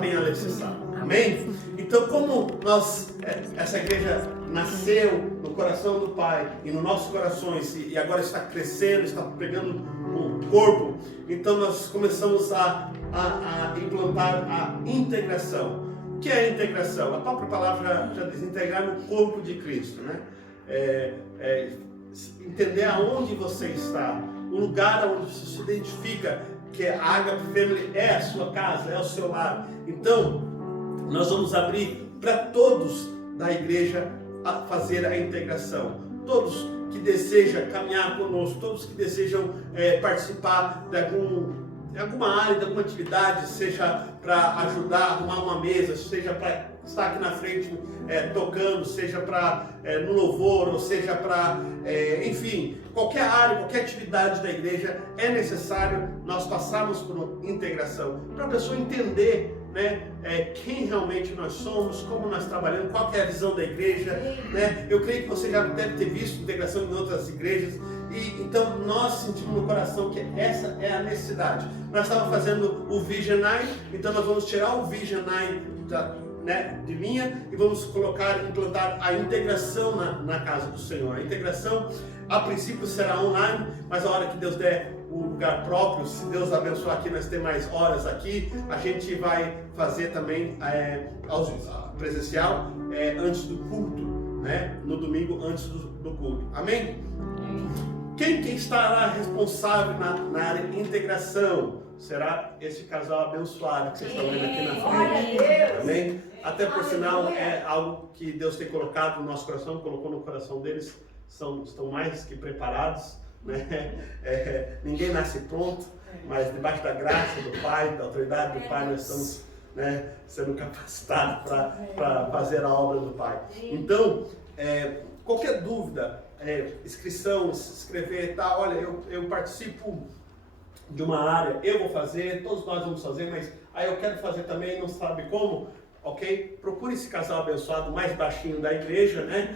sabem alexar. Amém? Então, como essa igreja nasceu no coração do Pai e nos nossos corações e agora está crescendo, está pegando o corpo, então nós começamos a implantar a integração. O que é a integração? A própria palavra já diz integrar no corpo de Cristo, né? Entender aonde você está, o lugar onde você se identifica, que a Agape Family é a sua casa, é o seu lar. Então, nós vamos abrir para todos da igreja a fazer a integração. Todos que desejam caminhar conosco, todos que desejam participar de alguma área, de alguma atividade, seja para ajudar a arrumar uma mesa, seja para estar aqui na frente tocando, seja para no louvor, ou seja para, enfim, qualquer área, qualquer atividade da igreja, é necessário nós passarmos por integração, para a pessoa entender, né, quem realmente nós somos, como nós trabalhamos, qual que é a visão da igreja, né? Eu creio que você já deve ter visto integração em outras igrejas, e então nós sentimos no coração que essa é a necessidade. Nós estávamos fazendo o Vision Night, então nós vamos tirar o Vision Night de linha e vamos implantar a integração na casa do Senhor. A integração, a princípio, será online, mas a hora que Deus der o lugar próprio, se Deus abençoar aqui, nós temos mais horas aqui, a gente vai fazer também presencial antes do culto, né? No domingo antes do culto. Amém? Quem estará responsável na área de integração? Será esse casal abençoado que vocês estão vendo aqui na frente. Amém? Até por sinal, é algo que Deus tem colocado no nosso coração, colocou no coração deles, estão mais que preparados, né? Ninguém nasce pronto, mas debaixo da graça do Pai, da autoridade do Pai, nós estamos, né, sendo capacitados para fazer a obra do Pai. Então, qualquer dúvida, inscrição, se inscrever e tal, olha, eu participo de uma área, eu vou fazer, todos nós vamos fazer, mas aí eu quero fazer também, não sabe como, ok? Procure esse casal abençoado mais baixinho da igreja, né?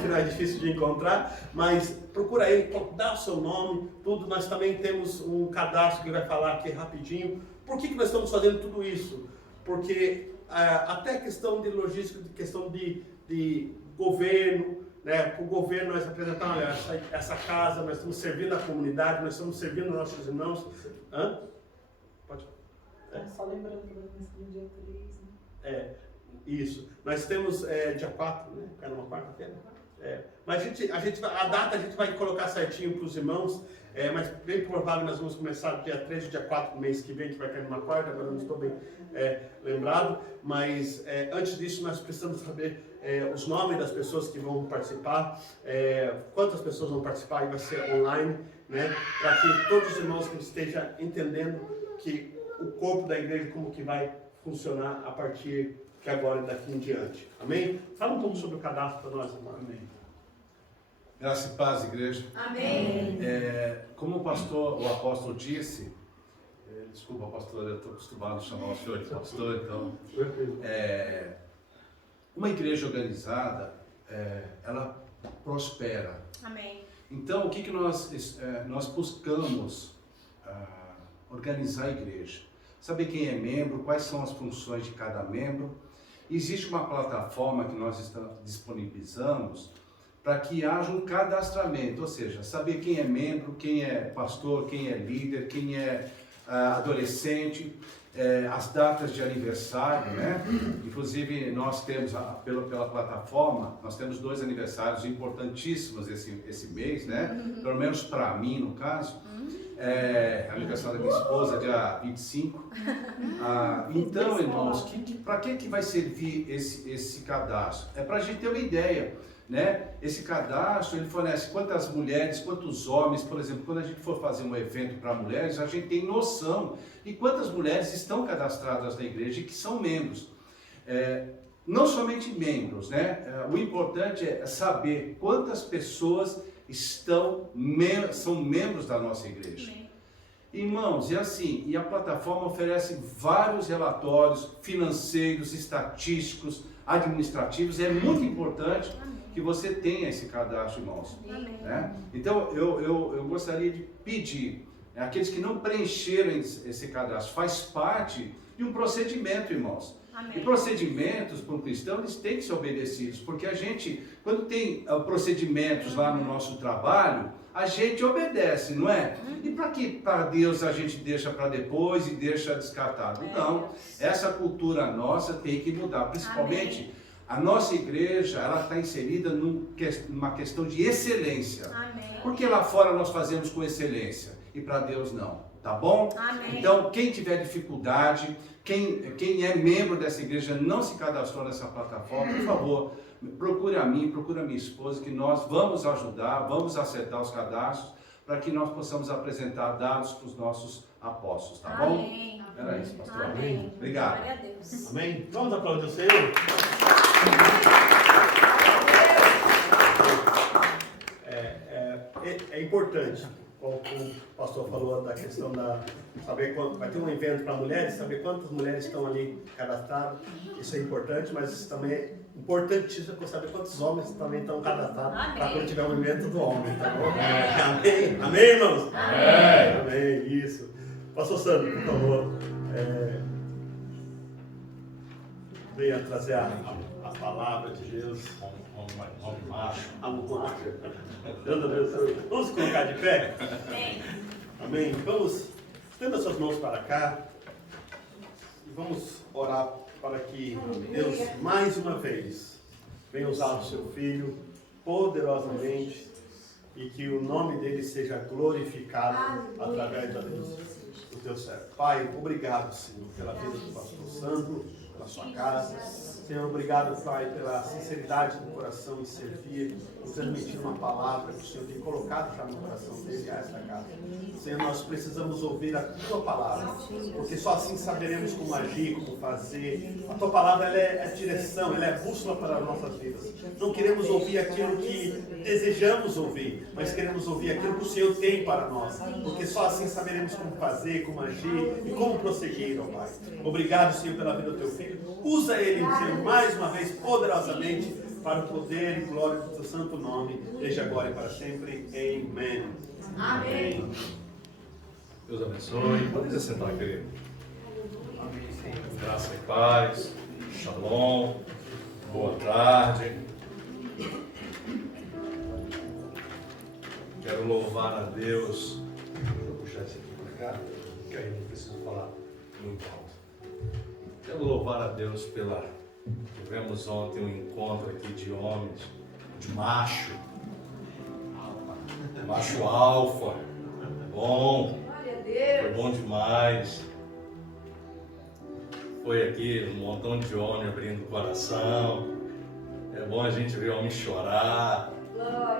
Que não é difícil de encontrar, mas procura aí, dá o seu nome, tudo. Nós também temos um cadastro que vai falar aqui rapidinho. Por que nós estamos fazendo tudo isso? Porque até questão de logística, questão de governo, né? Para o governo nós apresentamos, olha, essa casa, nós estamos servindo a comunidade, nós estamos servindo nossos irmãos. Pode? Só lembrando que vai começar no dia 3, né? Isso. Nós temos dia 4, né? Era uma quarta-feira. Mas a data a gente vai colocar certinho para os irmãos, mas bem provável nós vamos começar dia 3 e dia 4 do mês que vem, que vai cair numa quarta, agora não estou bem lembrado, mas antes disso nós precisamos saber os nomes das pessoas que vão participar, quantas pessoas vão participar, e vai ser online, né? Para que todos os irmãos que estejam entendendo que o corpo da igreja, como que vai funcionar a partir que agora e daqui em diante. Amém? Fala um pouco sobre o cadastro para nós, irmão. Amém. Graça e paz, igreja. Amém. Como o apóstolo disse, desculpa, pastor, eu estou acostumado a chamar o senhor de pastor, então. Uma igreja organizada, ela prospera. Amém. Então, o que nós buscamos organizar a igreja? Saber quem é membro, quais são as funções de cada membro. Existe uma plataforma que nós disponibilizamos para que haja um cadastramento, ou seja, saber quem é membro, quem é pastor, quem é líder, quem é adolescente, as datas de aniversário, né? Inclusive nós temos, pela plataforma, nós temos 2 aniversários importantíssimos esse mês, né? Pelo menos para mim, no caso. Aniversário da minha esposa, dia 25. Então, irmãos, para que vai servir esse cadastro? É para a gente ter uma ideia, né? Esse cadastro, ele fornece quantas mulheres, quantos homens, por exemplo, quando a gente for fazer um evento para mulheres, a gente tem noção de quantas mulheres estão cadastradas na igreja e que são membros. Não somente membros, né? O importante é saber quantas pessoas são membros da nossa igreja. Amém. Irmãos, e a plataforma oferece vários relatórios financeiros, estatísticos, administrativos. É muito importante que você tenha esse cadastro, irmãos. Né? Então, eu gostaria de pedir, aqueles que não preencheram esse cadastro, faz parte de um procedimento, irmãos. Amém. E procedimentos para um cristão, eles têm que ser obedecidos, porque a gente, quando tem procedimentos lá no nosso trabalho, a gente obedece, não é? E para que para Deus a gente deixa para depois e deixa descartado? Não, essa cultura nossa tem que mudar, principalmente a nossa igreja, ela está inserida numa questão de excelência. Amém. Porque lá fora nós fazemos com excelência e para Deus não, tá bom? Amém. Então, quem tiver dificuldade, quem é membro dessa igreja não se cadastrou nessa plataforma, por favor, procure a mim, procure a minha esposa, que nós vamos ajudar, vamos acertar os cadastros, para que nós possamos apresentar dados para os nossos apóstolos, tá bom? Amém. Era isso, pastor. Amém. Obrigado. Glória a Deus. Amém? Vamos aplaudir o Senhor? É importante, como o pastor falou da questão da saber quanto, vai ter um evento para mulheres, saber quantas mulheres estão ali cadastradas, isso é importante, mas isso também é importantíssimo saber quantos homens também estão cadastrados para quando tiver um evento do homem, tá bom? Amém? Amém, irmãos? Amém. Amém, isso. Pastor Sandro, por favor, venha trazer a palavra de Deus. Homem macho. Vamos colocar de pé? Amém. Amém. Vamos, estenda suas mãos para cá e vamos orar para que Deus, mais uma vez, venha usar o seu filho poderosamente e que o nome dele seja glorificado através da Deus, do teu servo. Pai, obrigado, Senhor, pela vida do pastor Sandro, pela sua casa. Senhor, obrigado, Pai, pela sinceridade do coração em servir, em transmitir uma palavra que o Senhor tem colocado já no coração dele a esta casa. Senhor, nós precisamos ouvir a Tua palavra, porque só assim saberemos como agir, como fazer. A Tua palavra, ela é a direção, ela é a bússola para as nossas vidas. Não queremos ouvir aquilo que desejamos ouvir, mas queremos ouvir aquilo que o Senhor tem para nós, porque só assim saberemos como fazer, como agir e como prosseguir, ó Pai. Obrigado, Senhor, pela vida do Teu filho. Usa ele, Senhor, mais uma vez, poderosamente, para o poder e glória do Teu santo nome, desde agora e para sempre. Amém. Amém. Deus abençoe. Pode se sentar, querido. Graça e paz. Shalom. Boa tarde. Quero louvar a Deus. Deixa eu puxar isso aqui para cá, que aí não preciso falar muito alto. Quero louvar a Deus pela... Tivemos ontem um encontro aqui de homens, de macho alfa. Bom. Foi bom demais. Foi aqui um montão de homem abrindo o coração. É bom a gente ver homem chorar,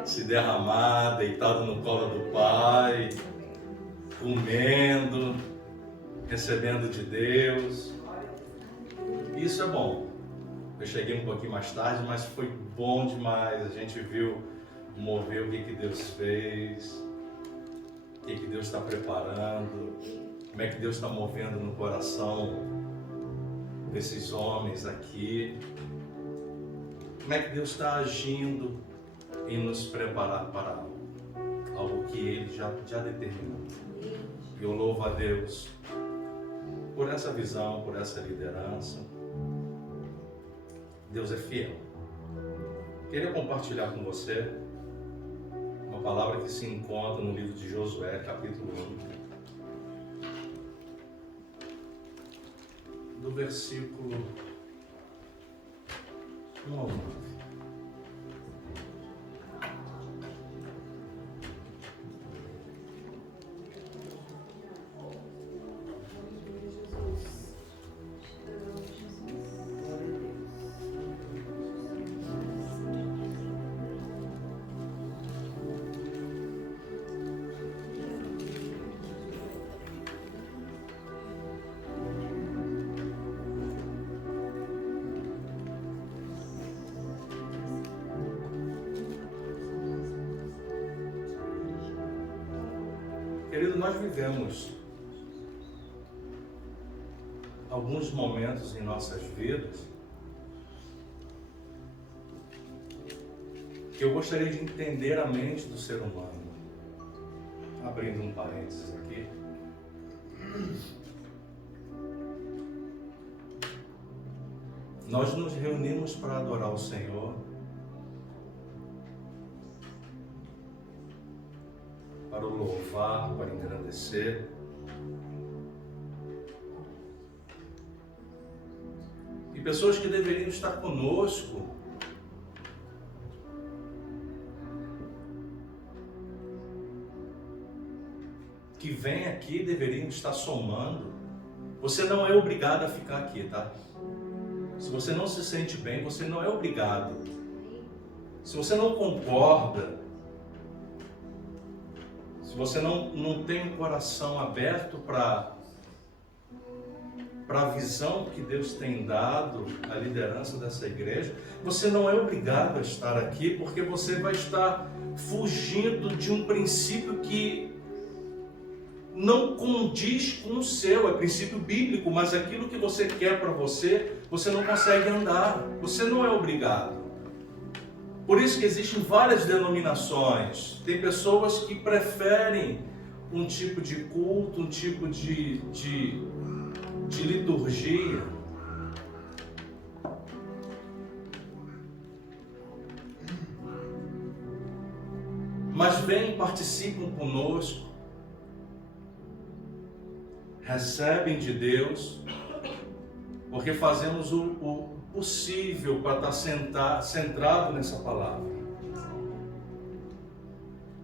se derramar, deitado no colo do Pai, comendo, recebendo de Deus. Isso é bom. Eu cheguei um pouquinho mais tarde, mas foi bom demais. A gente viu mover o que Deus fez, o que Deus está preparando, como é que Deus está movendo no coração desses homens aqui, como é que Deus está agindo em nos preparar para algo que Ele já determinou. E eu louvo a Deus por essa visão, por essa liderança. Deus é fiel. Queria compartilhar com você uma palavra que se encontra no livro de Josué, capítulo 1, do versículo 1 ao 9. Querido, nós vivemos alguns momentos em nossas vidas que eu gostaria de entender a mente do ser humano. Abrindo um parênteses aqui. Nós nos reunimos para adorar o Senhor, para o louvar, para engrandecer. E pessoas que deveriam estar conosco, que vêm aqui, deveriam estar somando. Você não é obrigado a ficar aqui, tá? Se você não se sente bem, você não é obrigado. Se você não concorda, se você não tem um coração aberto para a visão que Deus tem dado à liderança dessa igreja, você não é obrigado a estar aqui, porque você vai estar fugindo de um princípio que não condiz com o seu, é princípio bíblico, mas aquilo que você quer para você, você não consegue andar, você não é obrigado. Por isso que existem várias denominações. Tem pessoas que preferem um tipo de culto, um tipo de liturgia. Mas vêm, participam conosco, recebem de Deus, porque fazemos o possível para estar centrado nessa palavra.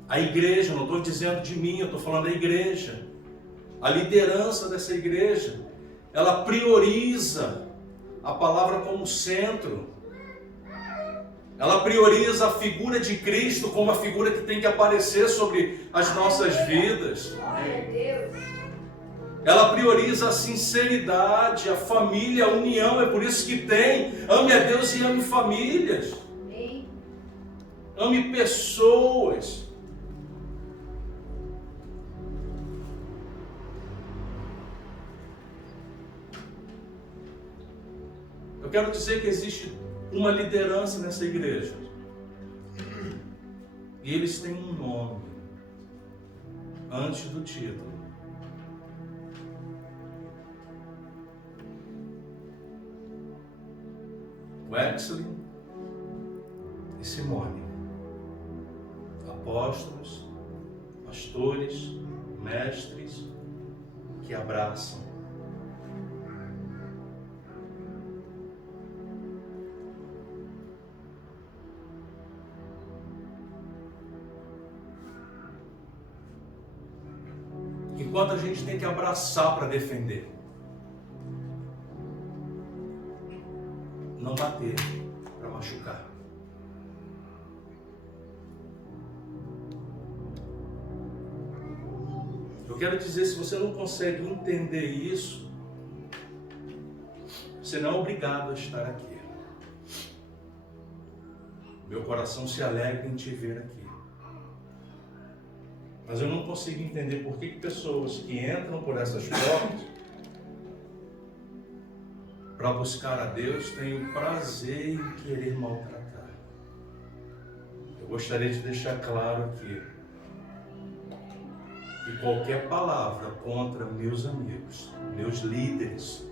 A igreja, não estou dizendo de mim, eu estou falando da igreja. A liderança dessa igreja, ela prioriza a palavra como centro. Ela prioriza a figura de Cristo como a figura que tem que aparecer sobre as nossas vidas. Ela prioriza a sinceridade, a família, a união. É por isso que tem: ame a Deus e ame famílias. Ame pessoas. Eu quero dizer que existe uma liderança nessa igreja. E eles têm um nome antes do título. Wexley e Simone, apóstolos, pastores, mestres que abraçam. Enquanto a gente tem que abraçar para defender. Não bater para machucar. Eu quero dizer, se você não consegue entender isso, você não é obrigado a estar aqui. Meu coração se alegra em te ver aqui. Mas eu não consigo entender por que pessoas que entram por essas portas para buscar a Deus têm o prazer em querer maltratar. Eu gostaria de deixar claro aqui que qualquer palavra contra meus amigos, meus líderes,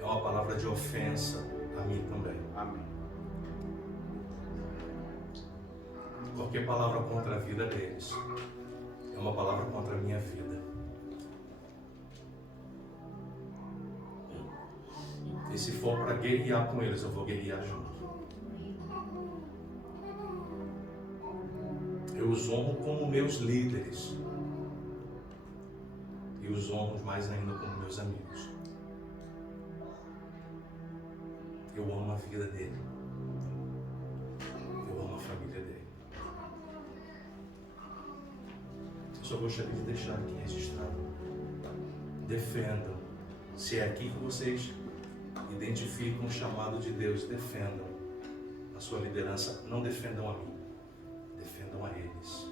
é uma palavra de ofensa a mim também. Amém. Qualquer palavra contra a vida deles é uma palavra contra a minha vida. E se for para guerrear com eles, eu vou guerrear junto. Eu os honro como meus líderes. E os honro mais ainda como meus amigos. Eu amo a vida dele. Eu amo a família dele. Eu só gostaria de deixar aqui registrado. Defendam. Se é aqui que vocês identificam o chamado de Deus, defendam a sua liderança. Não defendam a mim, defendam a eles.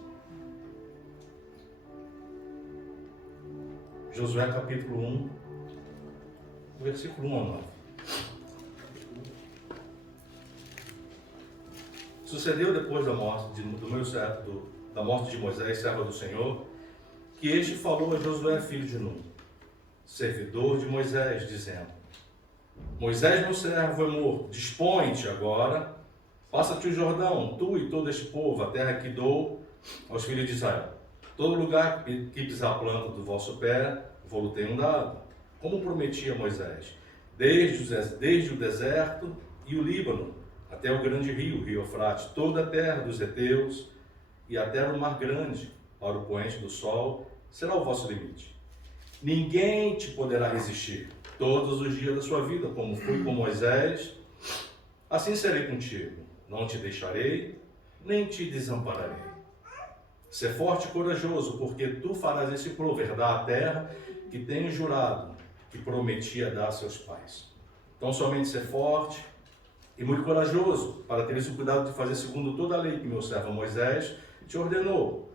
Josué capítulo 1, versículo 1 ao 9. Sucedeu depois da morte da morte de Moisés, servo do Senhor, que este falou a Josué, filho de Nun, servidor de Moisés, dizendo: Moisés, meu servo, é morto. Dispõe-te agora, passa-te o Jordão, tu e todo este povo, a terra que dou aos filhos de Israel. Todo lugar que pisar a planta do vosso pé, vou-lo tenho dado, como prometia Moisés, desde o deserto e o Líbano, até o grande rio, o rio Eufrates, toda a terra dos heteus e até o mar grande, para o poente do sol, será o vosso limite. Ninguém te poderá resistir todos os dias da sua vida, como fui com Moisés, assim serei contigo. Não te deixarei, nem te desampararei. Ser forte e corajoso, porque tu farás esse povo herdar a terra que tenho jurado, que prometia dar a seus pais. Então somente ser forte e muito corajoso, para teres o cuidado de fazer segundo toda a lei que meu servo Moisés te ordenou.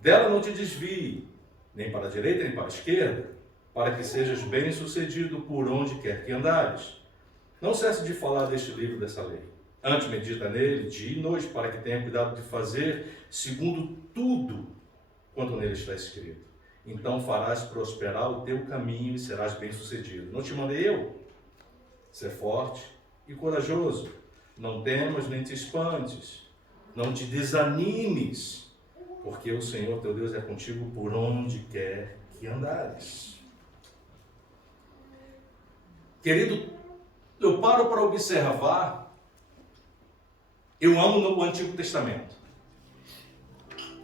Dela não te desvie, nem para a direita nem para a esquerda, para que sejas bem-sucedido por onde quer que andares. Não cesse de falar deste livro, dessa lei. Antes medita nele dia e noite, para que tenha cuidado de fazer segundo tudo quanto nele está escrito. Então farás prosperar o teu caminho e serás bem-sucedido. Não te mandei eu? Ser forte e corajoso. Não temas nem te espantes. Não te desanimes, porque o Senhor teu Deus é contigo por onde quer que andares. Querido, eu paro para observar. Eu amo o Antigo Testamento.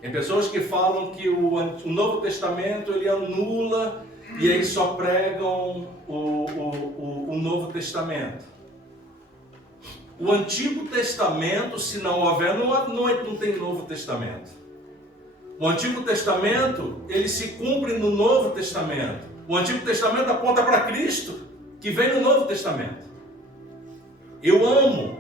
Tem pessoas que falam que o Novo Testamento ele anula e aí só pregam o Novo Testamento. O Antigo Testamento, se não houver, não tem Novo Testamento. O Antigo Testamento, ele se cumpre no Novo Testamento. O Antigo Testamento aponta para Cristo, que vem no Novo Testamento. Eu amo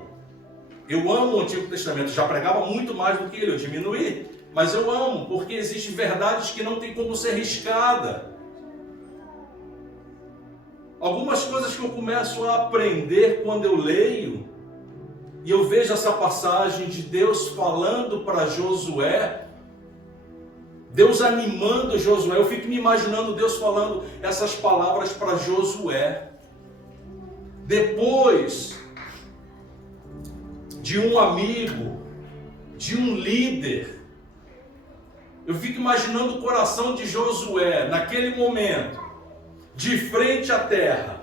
o Antigo Testamento. Já pregava muito mais do que ele, eu diminuí. Mas eu amo, porque existem verdades que não tem como ser riscada. Algumas coisas que eu começo a aprender quando eu leio, e eu vejo essa passagem de Deus falando para Josué, Deus animando Josué, eu fico me imaginando Deus falando essas palavras para Josué. Depois de um amigo, de um líder, eu fico imaginando o coração de Josué, naquele momento, de frente à terra,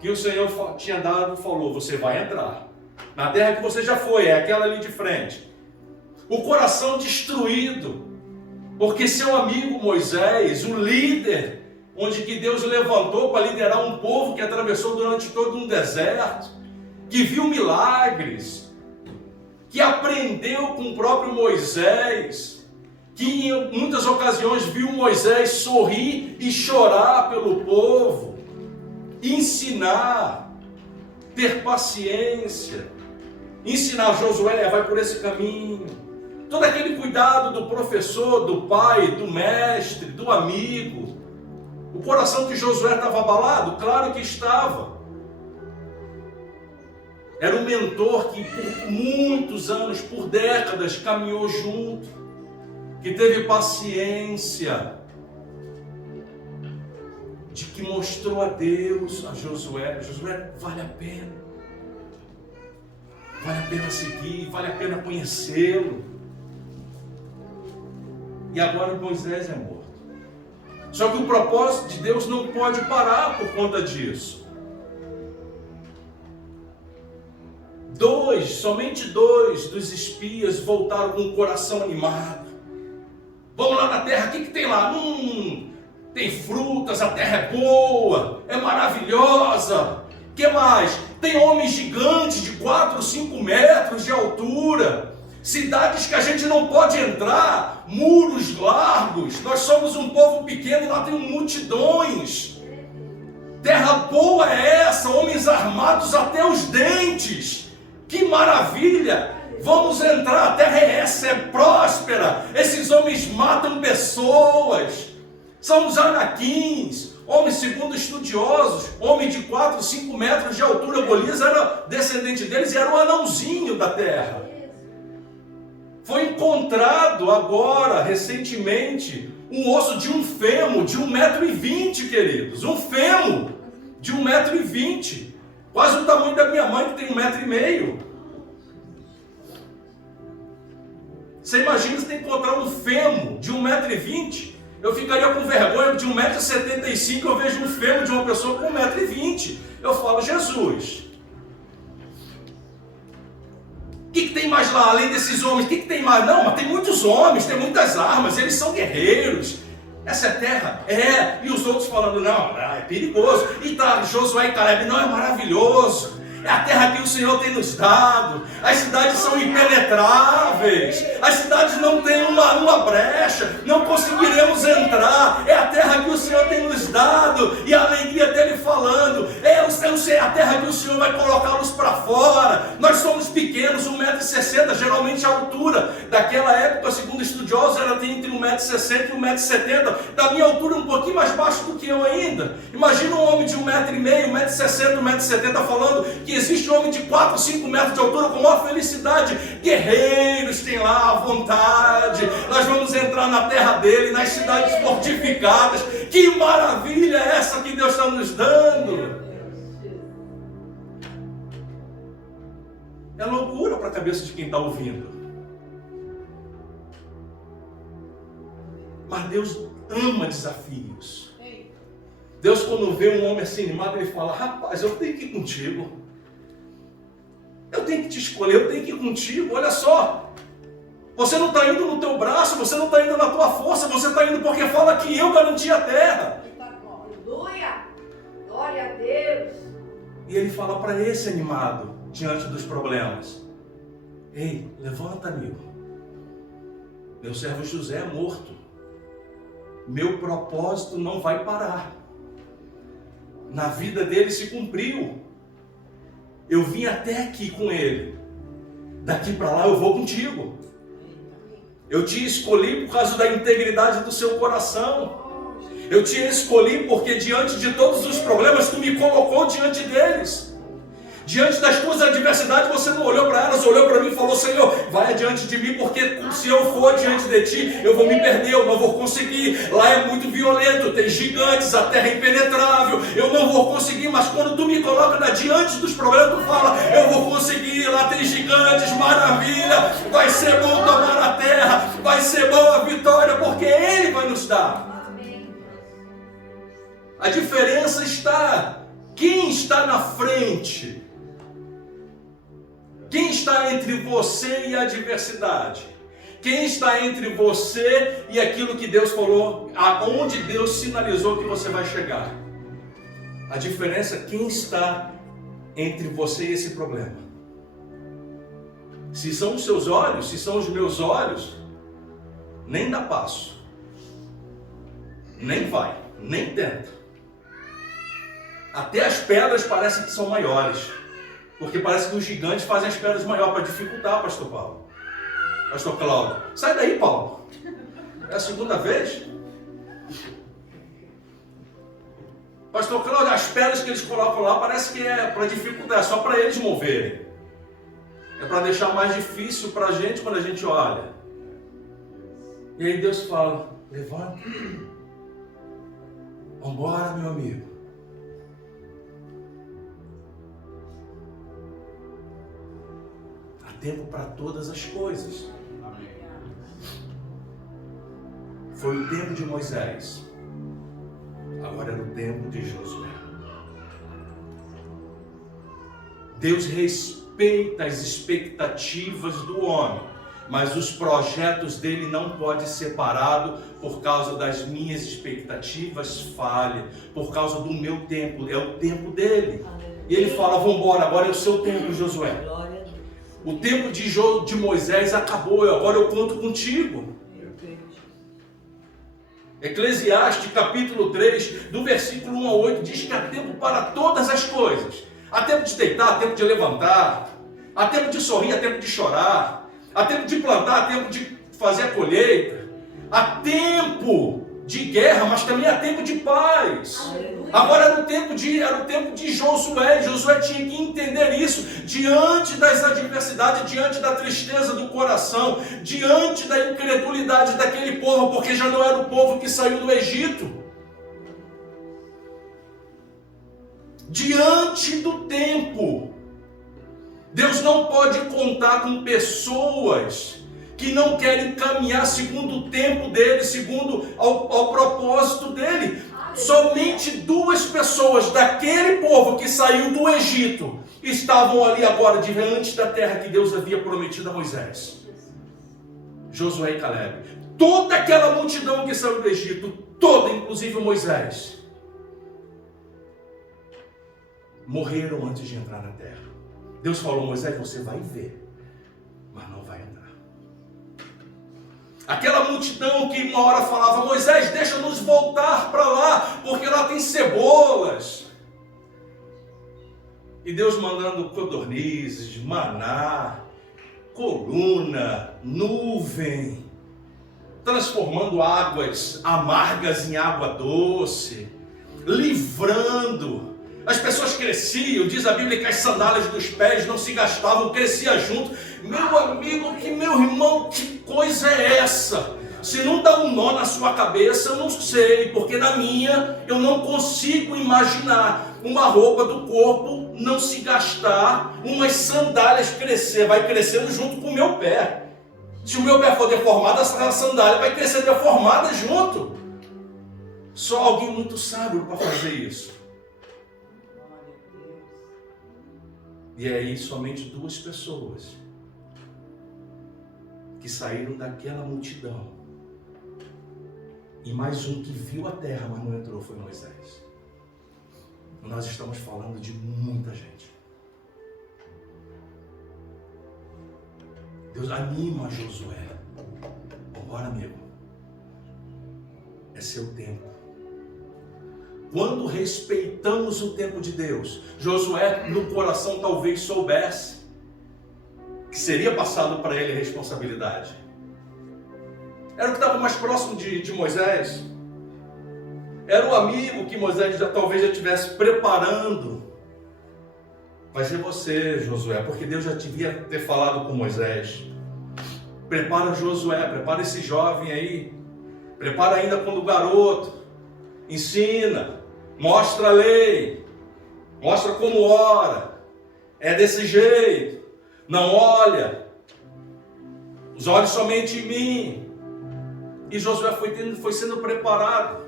que o Senhor tinha dado, falou, você vai entrar, na terra que você já foi, é aquela ali de frente. O coração destruído, porque seu amigo Moisés, o líder, onde que Deus levantou para liderar um povo que atravessou durante todo um deserto, que viu milagres, que aprendeu com o próprio Moisés, que em muitas ocasiões viu Moisés sorrir e chorar pelo povo, ensinar, ter paciência, ensinar Josué, vai por esse caminho, todo aquele cuidado do professor, do pai, do mestre, do amigo. O coração de Josué estava abalado? Claro que estava. Era um mentor que por muitos anos, por décadas, caminhou junto, que teve paciência, de que mostrou a Deus, a Josué, vale a pena seguir, vale a pena conhecê-lo. E agora Moisés é morto. Só que o propósito de Deus não pode parar por conta disso. Somente dois dos espias voltaram com o coração animado. Vamos lá na terra, o que tem lá? Tem frutas, a terra é boa, é maravilhosa. O que mais? Tem homens gigantes de 4, 5 metros de altura. Cidades que a gente não pode entrar, muros largos. Nós somos um povo pequeno, lá tem multidões. Terra boa é essa, homens armados até os dentes. Que maravilha! Vamos entrar, a terra é essa, é próspera. Esses homens matam pessoas. São os anaquins, homens segundo estudiosos, homem de 4, 5 metros de altura. Golias era descendente deles e era o anãozinho da terra. Foi encontrado agora, recentemente, um osso de um fêmur de 1,20 m, queridos. Um fêmur de 1,20 m. quase o tamanho da minha mãe, que tem 1,5 m. Você imagina se tem que encontrar um fêmur de 1,20 m. Eu ficaria com vergonha de 1,75 m, eu vejo um fêmur de uma pessoa com 1,20 m. Eu falo, Jesus, o que tem mais lá, além desses homens? O que tem mais? Não, mas tem muitos homens, tem muitas armas, eles são guerreiros. Essa é a terra? É. E os outros falando, não, é perigoso. E tá, Josué e Caleb, não, é maravilhoso. É a terra que o Senhor tem nos dado. As cidades são impenetráveis. As cidades não têm uma brecha. Não conseguiremos entrar. É a terra que o Senhor tem nos dado. E a alegria dele falando. É a terra que o Senhor vai colocá-los para fora. Nós somos pequenos, 1,60 m. Geralmente a altura daquela época, segundo estudiosos, era entre 1,60 m e 1,70 m. Da minha altura, um pouquinho mais baixo do que eu ainda. Imagina um homem de 1,5 m, 1,60 m, 1,70 m falando que existe um homem de 4, 5 metros de altura com maior felicidade. Guerreiros têm lá à vontade. Nós vamos entrar na terra dele, nas cidades fortificadas. Que maravilha é essa que Deus está nos dando? É loucura para a cabeça de quem está ouvindo. Mas Deus ama desafios. Deus, quando vê um homem assim animado, ele fala, rapaz, eu tenho que ir contigo. Eu tenho que te escolher, eu tenho que ir contigo. Olha só, você não está indo no teu braço, você não está indo na tua força, você está indo porque fala que eu garanti a terra. Aleluia! Glória a Deus! E ele fala para esse animado, diante dos problemas, ei, levanta, amigo. Meu servo José é morto. Meu propósito não vai parar. Na vida dele se cumpriu. Eu vim até aqui com ele. Daqui para lá eu vou contigo. Eu te escolhi por causa da integridade do seu coração. Eu te escolhi porque diante de todos os problemas tu me colocou diante deles. Diante das tuas adversidades você não olhou para elas, olhou para mim e falou, Senhor, vai adiante de mim, porque se eu for diante de ti, eu vou me perder, eu não vou conseguir. Lá é muito violento, tem gigantes, a terra é impenetrável, eu não vou conseguir. Mas quando tu me coloca diante dos problemas, tu fala, eu vou conseguir, lá tem gigantes, maravilha, vai ser bom tomar a terra, vai ser boa a vitória, porque Ele vai nos dar. A diferença está, quem está na frente? Quem está entre você e a adversidade? Quem está entre você e aquilo que Deus falou, aonde Deus sinalizou que você vai chegar? A diferença é quem está entre você e esse problema. Se são os seus olhos, se são os meus olhos, nem dá passo. Nem vai, nem tenta. Até as pedras parecem que são maiores. Porque parece que os gigantes fazem as pedras maiores para dificultar, pastor Paulo. Pastor Cláudio. Sai daí, Paulo. É a segunda vez? Pastor Cláudio, as pedras que eles colocam lá parece que é para dificultar, é só para eles moverem. É para deixar mais difícil para a gente quando a gente olha. E aí Deus fala, levanta. Vambora, meu amigo. Tempo para todas as coisas. Amém. Foi o tempo de Moisés. Agora era o tempo de Josué. Deus respeita as expectativas do homem, mas os projetos dele não podem ser parados por causa das minhas expectativas falhas, por causa do meu tempo. É o tempo dele. E ele fala, vamos embora, agora é o seu tempo, Josué. O tempo de Moisés acabou, agora eu conto contigo. Eclesiastes capítulo 3, do versículo 1 a 8, diz que há tempo para todas as coisas. Há tempo de deitar, há tempo de levantar, há tempo de sorrir, há tempo de chorar, há tempo de plantar, há tempo de fazer a colheita, há tempo de guerra, mas também há tempo de paz. Agora era o tempo de Josué. Josué tinha que entender isso diante das adversidades, diante da tristeza do coração, diante da incredulidade daquele povo, porque já não era o povo que saiu do Egito. diante do tempo. Deus não pode contar com pessoas que não querem caminhar segundo o tempo dele, segundo ao propósito dele. Somente 2 pessoas daquele povo que saiu do Egito estavam ali agora diante da terra que Deus havia prometido a Moisés. Josué e Caleb. Toda aquela multidão que saiu do Egito, toda, inclusive Moisés, morreram antes de entrar na terra. Deus falou: Moisés, você vai ver, mas não vai entrar. Aquela multidão que uma hora falava: Moisés, deixa-nos voltar para lá, porque lá tem cebolas. E Deus mandando codornizes, maná, coluna, nuvem, transformando águas amargas em água doce, livrando. As pessoas cresciam, diz a Bíblia que as sandálias dos pés não se gastavam, crescia junto. Meu amigo, meu irmão, que coisa é essa? Se não dá um nó na sua cabeça, eu não sei, porque na minha eu não consigo imaginar uma roupa do corpo não se gastar, umas sandálias crescer, vai crescendo junto com o meu pé. Se o meu pé for deformado, essa sandália vai crescer deformada junto. Só alguém muito sábio para fazer isso. E aí somente 2 pessoas que saíram daquela multidão. E mais um que viu a terra, mas não entrou, foi Moisés. Nós estamos falando de muita gente. Deus anima Josué. Vambora, amigo. É seu tempo. Quando respeitamos o tempo de Deus, Josué no coração talvez soubesse que seria passado para ele a responsabilidade. Era o que estava mais próximo de Moisés. Era o amigo que Moisés talvez já estivesse preparando. Vai ser você, Josué, porque Deus já devia ter falado com Moisés. Prepara Josué, prepara esse jovem aí. Prepara ainda quando garoto. Ensina, mostra a lei, mostra como ora. É desse jeito. Não olha. Os olhos somente em mim. E Josué foi sendo preparado.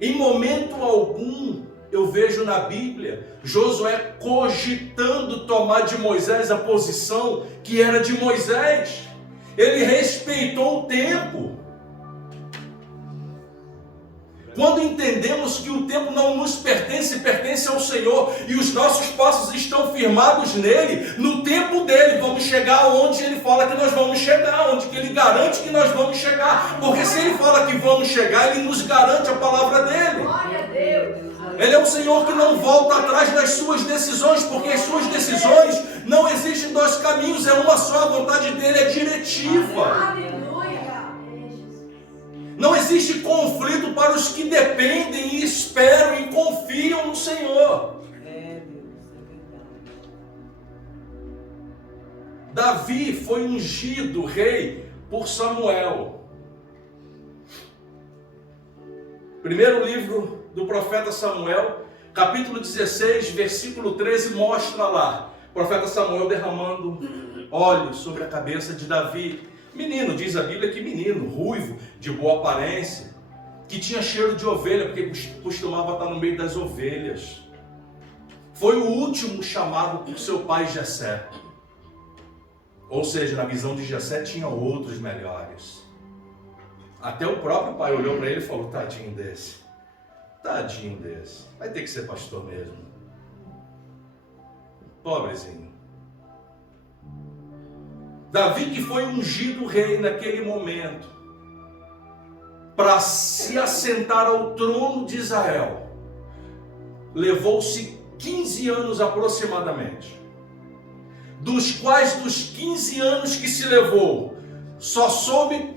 Em momento algum eu vejo na Bíblia Josué cogitando tomar de Moisés a posição que era de Moisés. Ele respeitou o tempo. Quando entendemos que o tempo não nos pertence, pertence ao Senhor, e os nossos passos estão firmados nele, no tempo dele vamos chegar onde ele fala que nós vamos chegar, onde que ele garante que nós vamos chegar, porque se ele fala que vamos chegar, ele nos garante a palavra dele. Glória a Deus. Ele é um Senhor que não volta atrás das suas decisões, porque as suas decisões não existem 2 caminhos, é uma só, a vontade dele é diretiva. Aleluia. Não existe conflito para os que dependem e esperam e confiam no Senhor. É, Deus, é verdade. Davi foi ungido rei por Samuel. Primeiro livro do profeta Samuel, capítulo 16, versículo 13, mostra lá o profeta Samuel derramando óleo sobre a cabeça de Davi. Menino, diz a Bíblia que menino, ruivo, de boa aparência, que tinha cheiro de ovelha, porque costumava estar no meio das ovelhas. Foi o último chamado por seu pai Jessé. Ou seja, na visão de Jessé tinha outros melhores. Até o próprio pai olhou para ele e falou: tadinho desse, vai ter que ser pastor mesmo. Pobrezinho. Davi, que foi ungido rei naquele momento, para se assentar ao trono de Israel, levou-se 15 anos aproximadamente, dos quais dos 15 anos que se levou, só soube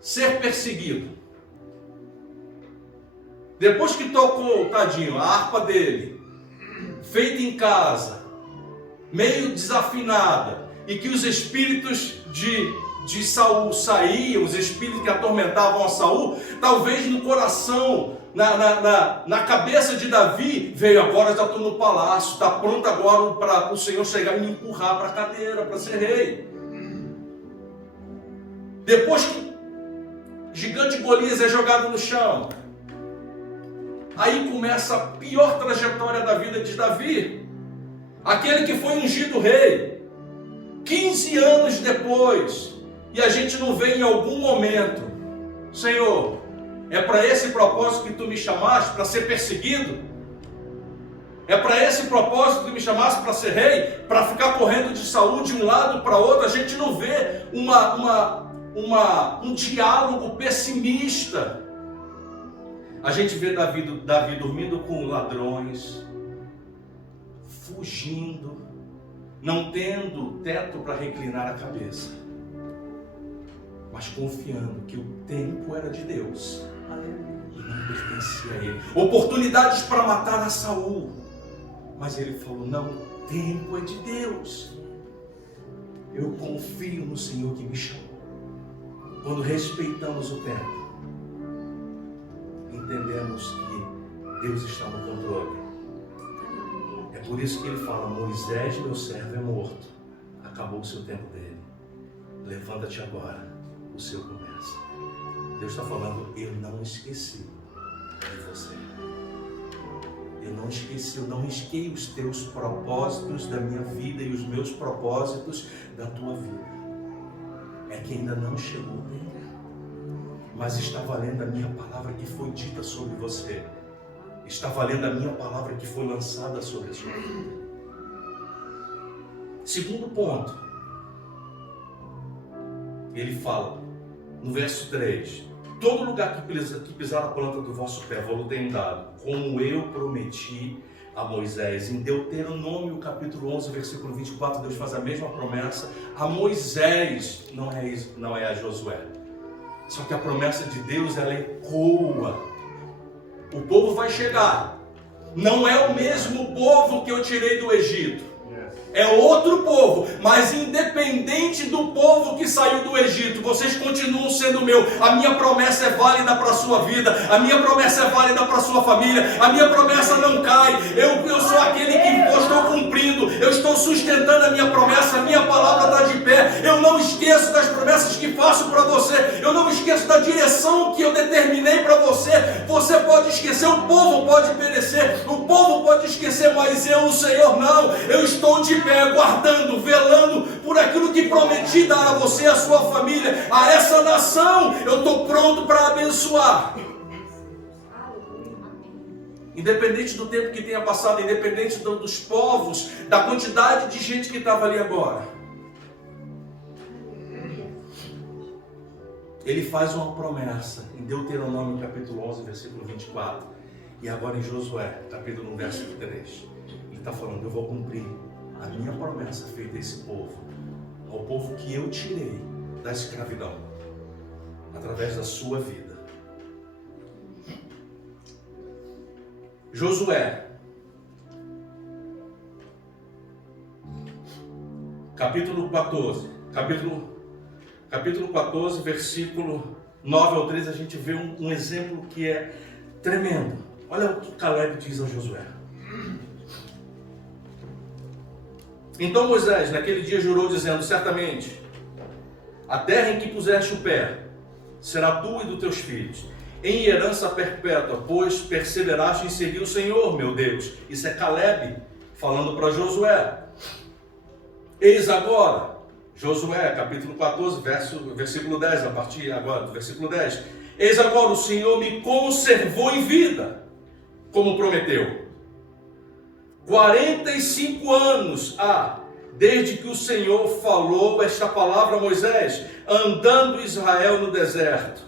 ser perseguido. Depois que tocou, tadinho, a harpa dele, feita em casa, meio desafinada, e que os espíritos de Saul saíam, os espíritos que atormentavam a Saul, talvez no coração na cabeça de Davi, veio agora, já estou no palácio, está pronto agora para o Senhor chegar e me empurrar para a cadeira, para ser rei. Depois que o gigante Golias é jogado no chão, aí começa a pior trajetória da vida de Davi, aquele que foi ungido rei, 15 anos depois, e a gente não vê em algum momento, Senhor, é para esse propósito que tu me chamaste, para ser perseguido? É para esse propósito que tu me chamaste para ser rei? Para ficar correndo de Saul de um lado para outro? A gente não vê um diálogo pessimista. A gente vê Davi dormindo com ladrões, fugindo, não tendo teto para reclinar a cabeça, mas confiando que o tempo era de Deus e não pertencia a ele. Oportunidades para matar a Saul, mas ele falou: não, o tempo é de Deus. Eu confio no Senhor que me chamou. Quando respeitamos o tempo, entendemos que Deus está no controle. É por isso que ele fala: Moisés, meu servo, é morto. Acabou o seu tempo dele. Levanta-te agora, o seu começa. Deus está falando: eu não esqueci de você. Eu não esqueci, eu não risquei os teus propósitos da minha vida e os meus propósitos da tua vida. É que ainda não chegou o tempo, mas está valendo a minha palavra que foi dita sobre você. Está valendo a minha palavra que foi lançada sobre a sua vida. Segundo ponto, ele fala no verso 3: todo lugar que pisar a planta do vosso pé, vou-lo tenho dado, como eu prometi a Moisés. Em Deuteronômio capítulo 11, versículo 24, Deus faz a mesma promessa a Moisés, não é a Josué. Só que a promessa de Deus, ela ecoa. O povo vai chegar. Não é o mesmo povo que eu tirei do Egito. É outro povo, mas independente do povo que saiu do Egito, vocês continuam sendo meu. A minha promessa é válida para a sua vida, a minha promessa é válida para a sua família, a minha promessa não cai. Eu sou aquele que eu estou cumprindo, eu estou sustentando a minha promessa, a minha palavra está de pé. Eu não esqueço das promessas que faço para você, eu não esqueço da direção que eu determinei para você. Você pode esquecer, o povo pode perecer, o povo pode esquecer, mas eu, o Senhor, não. Eu estou de pé, guardando, velando por aquilo que prometi dar a você, a sua família, a essa nação. Eu estou pronto para abençoar. Independente do tempo que tenha passado, independente dos povos, da quantidade de gente que estava ali agora, ele faz uma promessa em Deuteronômio capítulo 11, versículo 24, e agora em Josué, capítulo 1, versículo 3. Ele está falando: eu vou cumprir a minha promessa feita a esse povo, ao povo que eu tirei da escravidão, através da sua vida. Josué, capítulo 14, versículo 9 ao 13, a gente vê um exemplo que é tremendo. Olha o que Caleb diz a Josué. Então Moisés naquele dia jurou dizendo: certamente a terra em que puseste o pé será tua e dos teus filhos, em herança perpétua, pois perseveraste em seguir o Senhor meu Deus. Isso é Caleb falando para Josué. Eis agora, Josué capítulo 14, versículo 10, a partir agora do versículo 10. Eis agora o Senhor me conservou em vida, como prometeu. 45 anos desde que o Senhor falou esta palavra a Moisés, andando Israel no deserto.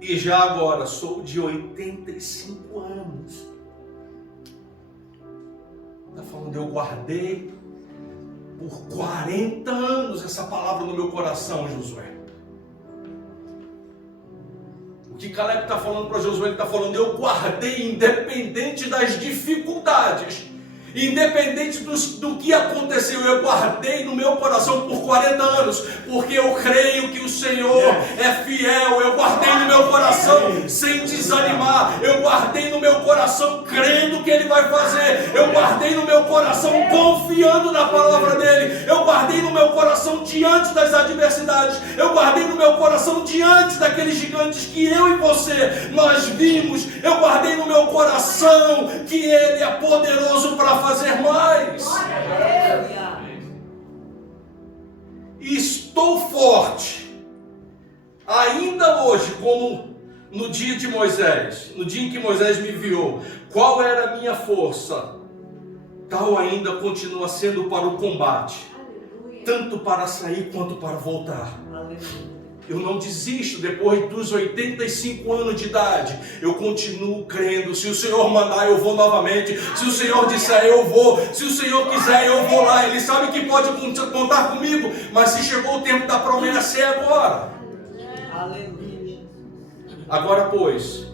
E já agora sou de 85 anos. Está falando: eu guardei por 40 anos essa palavra no meu coração, Josué. O que Caleb está falando para Josué? Ele está falando: eu guardei independente das dificuldades, Independente do que aconteceu, eu guardei no meu coração por 40 anos, porque eu creio que o Senhor é fiel. Eu guardei no meu coração sem desanimar, eu guardei no meu coração crendo que Ele vai fazer, eu guardei no meu coração confiando na palavra dEle, eu guardei no meu coração diante das adversidades, eu guardei no meu coração diante daqueles gigantes que eu e você, nós vimos, eu guardei no meu coração que Ele é poderoso para fazer mais. E estou forte, ainda hoje, como no dia de Moisés, no dia em que Moisés me enviou. Qual era a minha força? Tal ainda continua sendo para o combate, tanto para sair quanto para voltar. Eu não desisto depois dos 85 anos de idade. Eu continuo crendo. Se o Senhor mandar, eu vou novamente. Se o Senhor disser, eu vou. Se o Senhor quiser, eu vou lá. Ele sabe que pode contar comigo. Mas se chegou o tempo da promessa, é agora. Aleluia. Agora, pois,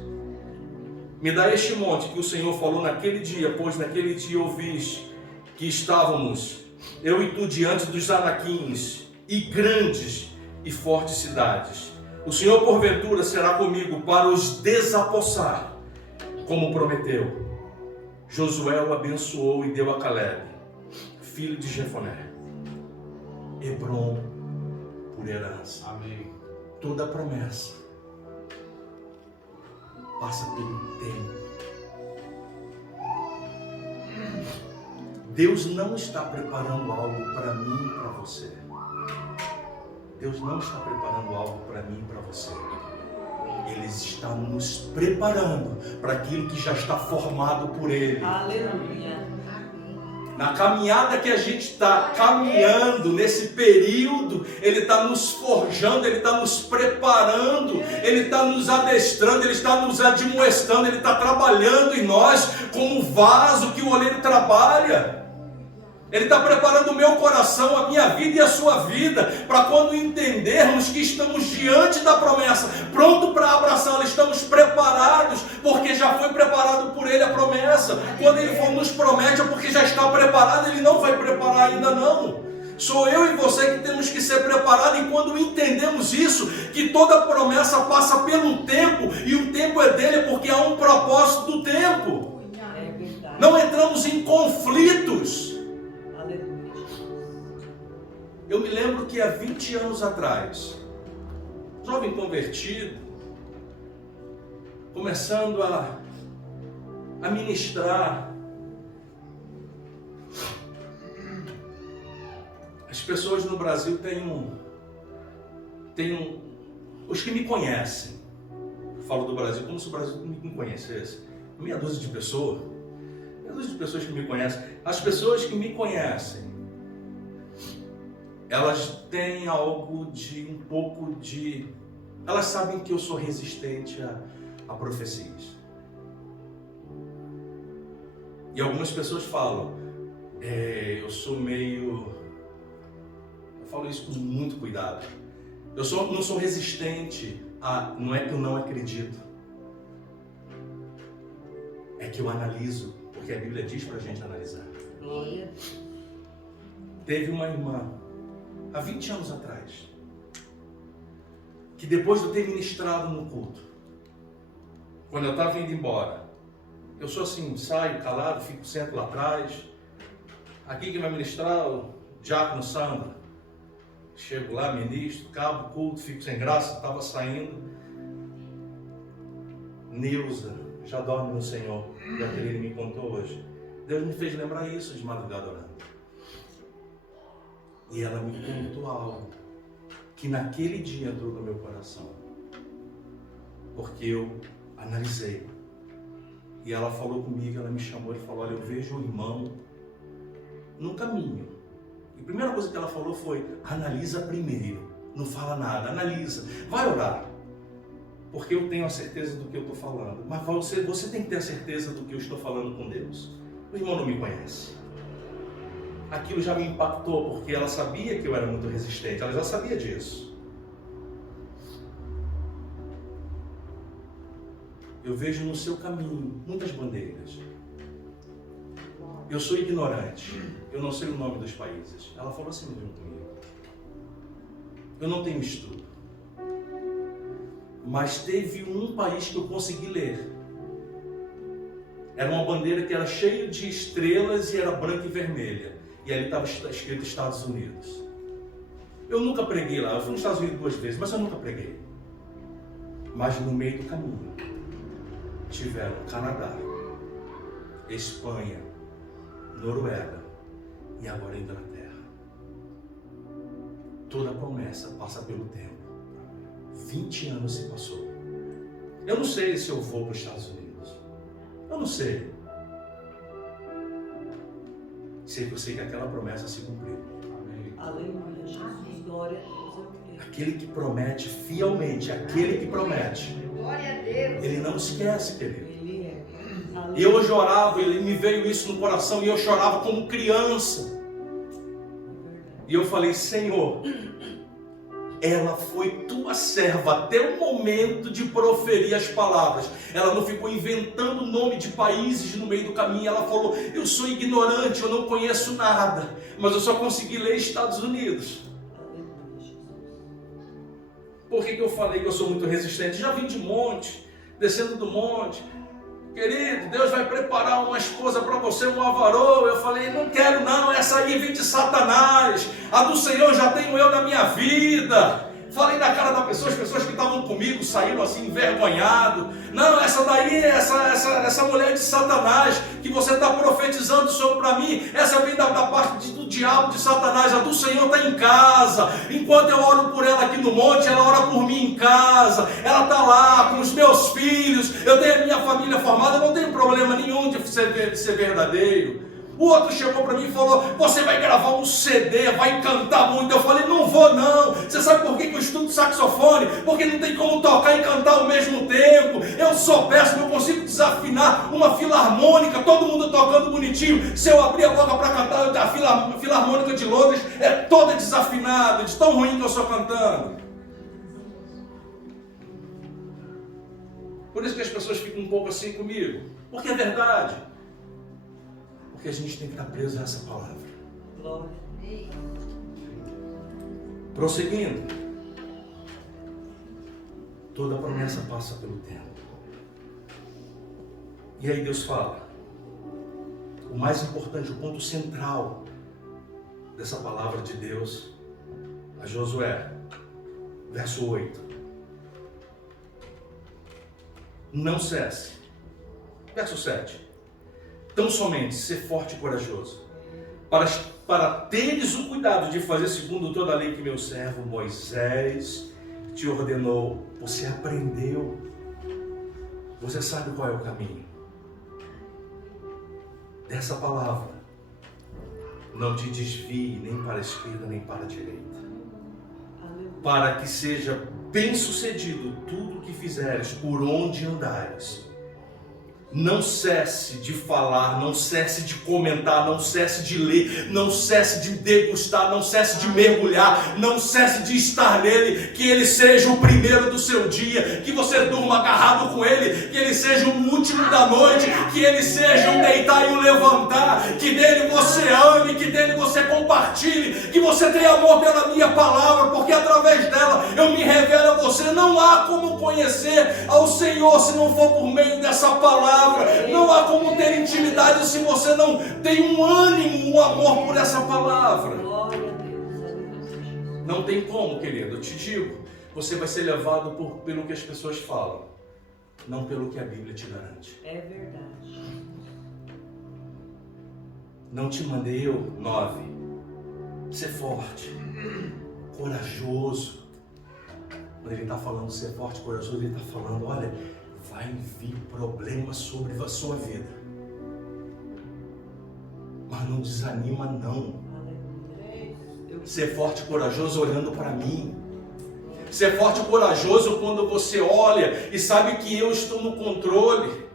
me dá este monte que o Senhor falou naquele dia, pois naquele dia ouviste que estávamos, eu e tu, diante dos anaquins e grandes e fortes cidades. O Senhor porventura será comigo para os desapossar, como prometeu. Josué o abençoou e deu a Caleb, filho de Jefoné, Hebrom por herança. Amém. Toda promessa passa pelo tempo. Deus não está preparando algo para mim e para você. Deus não está preparando algo para mim e para você. Ele está nos preparando para aquilo que já está formado por Ele. Aleluia. Na caminhada que a gente está caminhando, nesse período, Ele está nos forjando, Ele está nos preparando, Ele está nos adestrando, Ele está nos admoestando, Ele está trabalhando em nós como vaso que o oleiro trabalha. Ele está preparando o meu coração, a minha vida e a sua vida, para quando entendermos que estamos diante da promessa, pronto para abraçá-la, estamos preparados, porque já foi preparado por Ele a promessa. Quando Ele nos promete é porque já está preparado, Ele não vai preparar ainda não. Sou eu e você que temos que ser preparados, e quando entendemos isso, que toda promessa passa pelo tempo, e o tempo é dele porque há um propósito do tempo. É verdade. Não entramos em conflitos. Eu me lembro que há 20 anos atrás, jovem convertido, começando a ministrar, as pessoas no Brasil têm os que me conhecem, eu falo do Brasil como se o Brasil me conhecesse, meia dúzia de pessoas que me conhecem. As pessoas que me conhecem, elas têm um pouco de... Elas sabem que eu sou resistente a profecias. E algumas pessoas falam, eu sou meio... Eu falo isso com muito cuidado. Eu não sou resistente não é que eu não acredito. É que eu analiso, porque a Bíblia diz pra gente analisar. Glória. Teve uma irmã, há 20 anos atrás, que depois de eu ter ministrado no culto, quando eu estava indo embora, eu sou assim, saio calado, sento lá atrás, aqui quem vai ministrar, o diácono Sandro, chego lá, ministro, acabo o culto, fico sem graça, estava saindo, Neuza, já dorme no Senhor, e aquele ele me contou hoje, Deus me fez lembrar isso de madrugada orando. E ela me contou algo que naquele dia entrou no meu coração. Porque eu analisei. E ela falou comigo, ela me chamou e falou, olha, eu vejo o irmão no caminho. E a primeira coisa que ela falou foi, analisa primeiro. Não fala nada, analisa. Vai orar. Porque eu tenho a certeza do que eu estou falando. Mas você tem que ter a certeza do que eu estou falando com Deus. O irmão não me conhece. Aquilo já me impactou, porque ela sabia que eu era muito resistente, ela já sabia disso. Eu vejo no seu caminho muitas bandeiras. eu sou ignorante, eu não sei o nome dos países. Ela falou assim mesmo comigo. Eu não tenho estudo. Mas teve um país que eu consegui ler. Era uma bandeira que era cheia de estrelas e era branca e vermelha. E ali estava escrito Estados Unidos. Eu nunca preguei lá. Eu fui nos Estados Unidos 2 vezes, mas eu nunca preguei. Mas no meio do caminho tiveram Canadá, Espanha, Noruega e agora Inglaterra. Toda promessa passa pelo tempo. 20 anos se passou. Eu não sei se eu vou para os Estados Unidos. Eu não sei. Sei que aquela promessa se cumpriu. Aleluia, Jesus, glória a Deus, eu creio. Aquele que promete fielmente, aquele que promete, Glória a Deus. ele não esquece, querido. Ele é. E eu hoje orava, ele me veio isso no coração e eu chorava como criança. E eu falei, Senhor, ela foi tua serva até o momento de proferir as palavras. Ela não ficou inventando o nome de países no meio do caminho. Ela falou, eu sou ignorante, eu não conheço nada, mas eu só consegui ler Estados Unidos. Por que eu falei que eu sou muito resistente? Já vim de monte, descendo do monte. Querido, Deus vai preparar uma esposa para você, um avarô. Eu falei, não quero não, essa aí vem de Satanás. A do Senhor já tenho eu na minha vida. Falei na cara da pessoa, as pessoas que estavam comigo saíram assim envergonhados. Não, essa daí, essa mulher de Satanás que você está profetizando sobre para mim, essa vem da parte do diabo, de Satanás. A do Senhor está em casa. Enquanto eu oro por ela aqui no monte, ela ora por mim em casa. Ela está lá com os meus filhos. Eu tenho a minha família formada, eu não tenho problema nenhum de ser verdadeiro. O outro chegou para mim e falou, você vai gravar um CD, vai cantar muito. Eu falei, não vou não. Você sabe por que eu estudo saxofone? Porque não tem como tocar e cantar ao mesmo tempo. Eu sou péssimo, eu consigo desafinar uma filarmônica, todo mundo tocando bonitinho. Se eu abrir a boca para cantar, a filarmônica de Londres é toda desafinada, de tão ruim que eu sou cantando. Por isso que as pessoas ficam um pouco assim comigo. Porque é verdade. Porque a gente tem que estar preso a essa palavra. Glória. Prosseguindo. Toda promessa passa pelo tempo. E aí Deus fala. O mais importante, o ponto central dessa palavra de Deus a Josué. Verso 8. Não cesse. Verso 7. Tão somente ser forte e corajoso, para teres o cuidado de fazer segundo toda a lei que meu servo Moisés te ordenou. Você aprendeu, você sabe qual é o caminho dessa palavra. Não te desvie nem para a esquerda nem para a direita, para que seja bem sucedido tudo o que fizeres, por onde andares. Não cesse de falar, não cesse de comentar, não cesse de ler, não cesse de degustar, não cesse de mergulhar, não cesse de estar nele, que ele seja o primeiro do seu dia, que você durma agarrado com ele, que ele seja o último da noite, que ele seja um deitar e um levantar, que dele você ame, que dele você compartilhe, que você tenha amor pela minha palavra, porque através dela eu me revelo a você. Não há como conhecer ao Senhor se não for por meio dessa palavra. Não há como ter intimidade se você não tem um ânimo, um amor por essa palavra. Não tem como, querido. Eu te digo, você vai ser levado pelo que as pessoas falam, não pelo que a Bíblia te garante. É verdade. Não te mandei eu, 9. Ser forte, corajoso. Quando ele está falando ser forte, corajoso, ele está falando, olha, vai vir problemas sobre a sua vida, mas não desanima não. Ser forte e corajoso olhando para mim. Ser forte e corajoso quando você olha e sabe que eu estou no controle.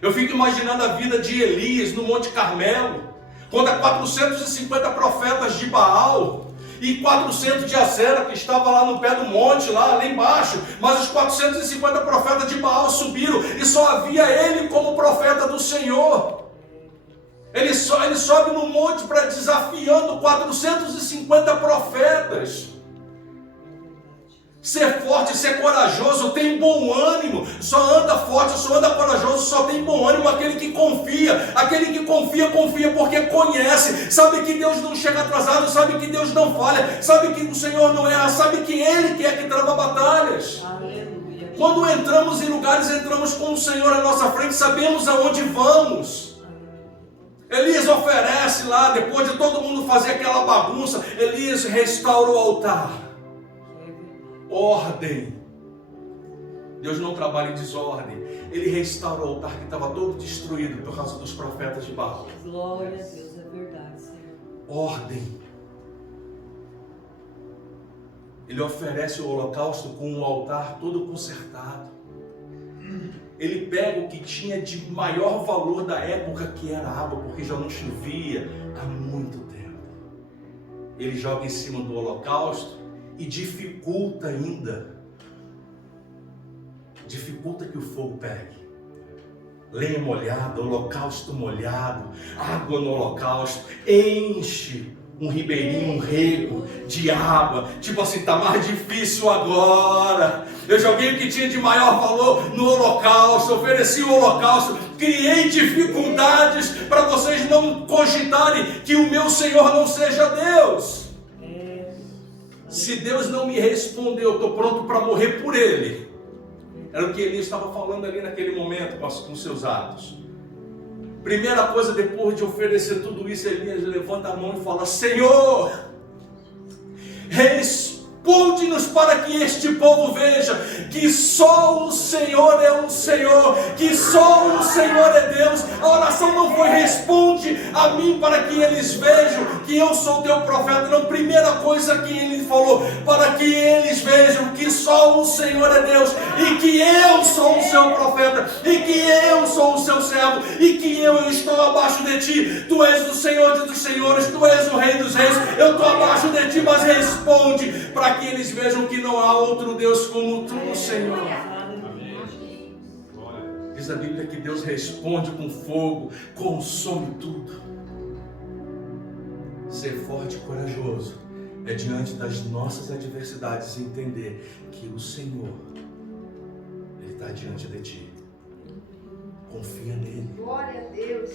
Eu fico imaginando a vida de Elias no Monte Carmelo, quando há 450 profetas de Baal e 400 de Acera, que estava lá no pé do monte, lá embaixo, mas os 450 profetas de Baal subiram e só havia ele como profeta do Senhor. Ele sobe no monte para desafiando 450 profetas. Ser forte, ser corajoso, tem bom ânimo. Só anda forte, só anda corajoso, só tem bom ânimo aquele que confia. Aquele que confia, confia porque conhece. Sabe que Deus não chega atrasado, sabe que Deus não falha, sabe que o Senhor não erra, sabe que Ele que é que trava batalhas. Aleluia. Quando entramos em lugares, entramos com o Senhor à nossa frente, sabemos aonde vamos. Elias oferece lá, depois de todo mundo fazer aquela bagunça, Elias restaura o altar. Ordem. Deus não trabalha em desordem. Ele restaura o altar que estava todo destruído por causa dos profetas de Baal. Glória a Deus, é verdade, Senhor. Ordem. Ele oferece o holocausto com o altar todo consertado. Ele pega o que tinha de maior valor da época, que era água, porque já não chovia há muito tempo. Ele joga em cima do holocausto e dificulta ainda. Dificulta que o fogo pegue. Lenha molhada, holocausto molhado, água no holocausto, enche um ribeirinho, um rego de água. Tipo assim, tá mais difícil agora. Eu joguei o que tinha de maior valor no holocausto, ofereci o holocausto, criei dificuldades para vocês não cogitarem que o meu Senhor não seja Deus. Se Deus não me responder, eu estou pronto para morrer por Ele. Era o que Elias estava falando ali naquele momento com seus atos. Primeira coisa, depois de oferecer tudo isso, Elias levanta a mão e fala: Senhor, responde-nos para que este povo veja que só o Senhor é o Senhor, que só o Senhor é Deus. A oração não foi responde a mim para que eles vejam que eu sou teu profeta. Não, primeira coisa que ele falou, para que eles vejam que só o Senhor é Deus, e que eu sou o seu profeta, e que eu sou o seu servo, e que eu estou abaixo de ti. Tu és o Senhor dos senhores, tu és o Rei dos reis, eu estou abaixo de ti, mas responde para que eles vejam que não há outro Deus como tu, Senhor. Diz a Bíblia que Deus responde com fogo, consome tudo. Ser forte e corajoso é diante das nossas adversidades entender que o Senhor, Ele está diante de ti. Confia nele. Glória a Deus.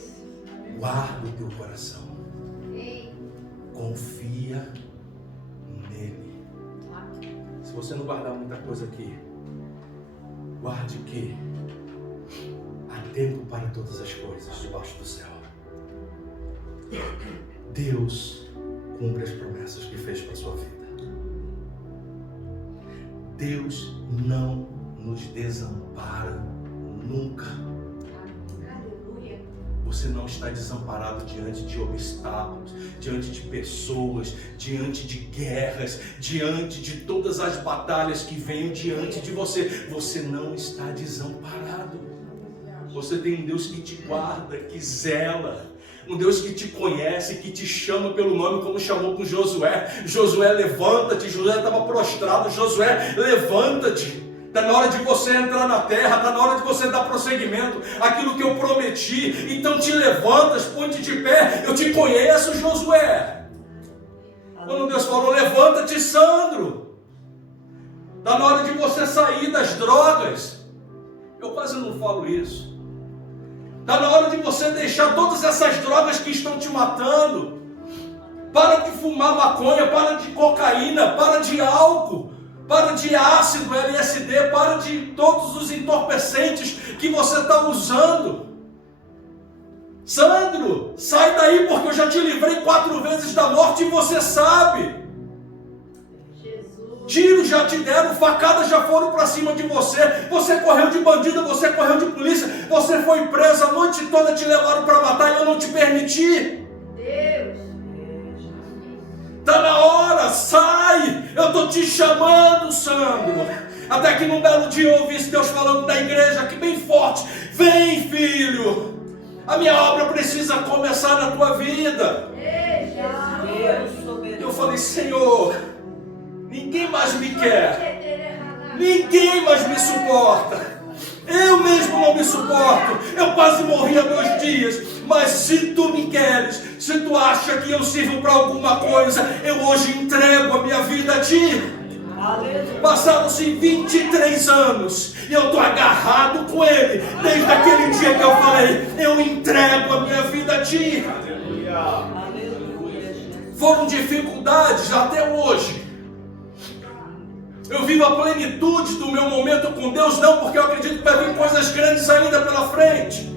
Guarda o teu coração. Amém. Confia nele. Se você não guardar muita coisa aqui, guarde que há tempo para todas as coisas debaixo do céu. Deus cumpre as promessas que fez para a sua vida. Deus não nos desampara nunca. Aleluia. Você não está desamparado diante de obstáculos, diante de pessoas, diante de guerras, diante de todas as batalhas que venham diante de você. Você não está desamparado. Você tem um Deus que te guarda, que zela. Um Deus que te conhece, que te chama pelo nome, como chamou com Josué. Josué, levanta-te. Josué estava prostrado. Josué, levanta-te. Está na hora de você entrar na terra, está na hora de você dar prosseguimento àquilo que eu prometi. Então te levantas, põe-te de pé. Eu te conheço, Josué. Quando Deus falou, levanta-te, Sandro. Está na hora de você sair das drogas. Eu quase não falo isso. Está na hora de você deixar todas essas drogas que estão te matando. Para de fumar maconha, para de cocaína, para de álcool, para de ácido, LSD, para de todos os entorpecentes que você está usando. Sandro, sai daí porque eu já te livrei 4 vezes da morte e você sabe. Tiros já te deram, facadas já foram para cima de você. Você correu de bandido, você correu de polícia, você foi preso a noite toda, te levaram para matar e eu não te permiti. Deus. Está na hora, sai! Eu estou te chamando, Sandro. Até que num belo dia eu ouvi Deus falando da igreja aqui bem forte: vem, filho, a minha obra precisa começar na tua vida. Deus soberano. Eu falei: Senhor, ninguém mais me quer, ninguém mais me suporta. Eu mesmo não me suporto. Eu quase morri há 2 dias. Mas se tu me queres, se tu acha que eu sirvo para alguma coisa, eu hoje entrego a minha vida a ti. Passaram-se 23 anos e eu estou agarrado com ele. Desde aquele dia que eu falei, eu entrego a minha vida a ti. Foram dificuldades até hoje. Eu vivo a plenitude do meu momento com Deus, não porque eu acredito que vai vir coisas grandes ainda pela frente.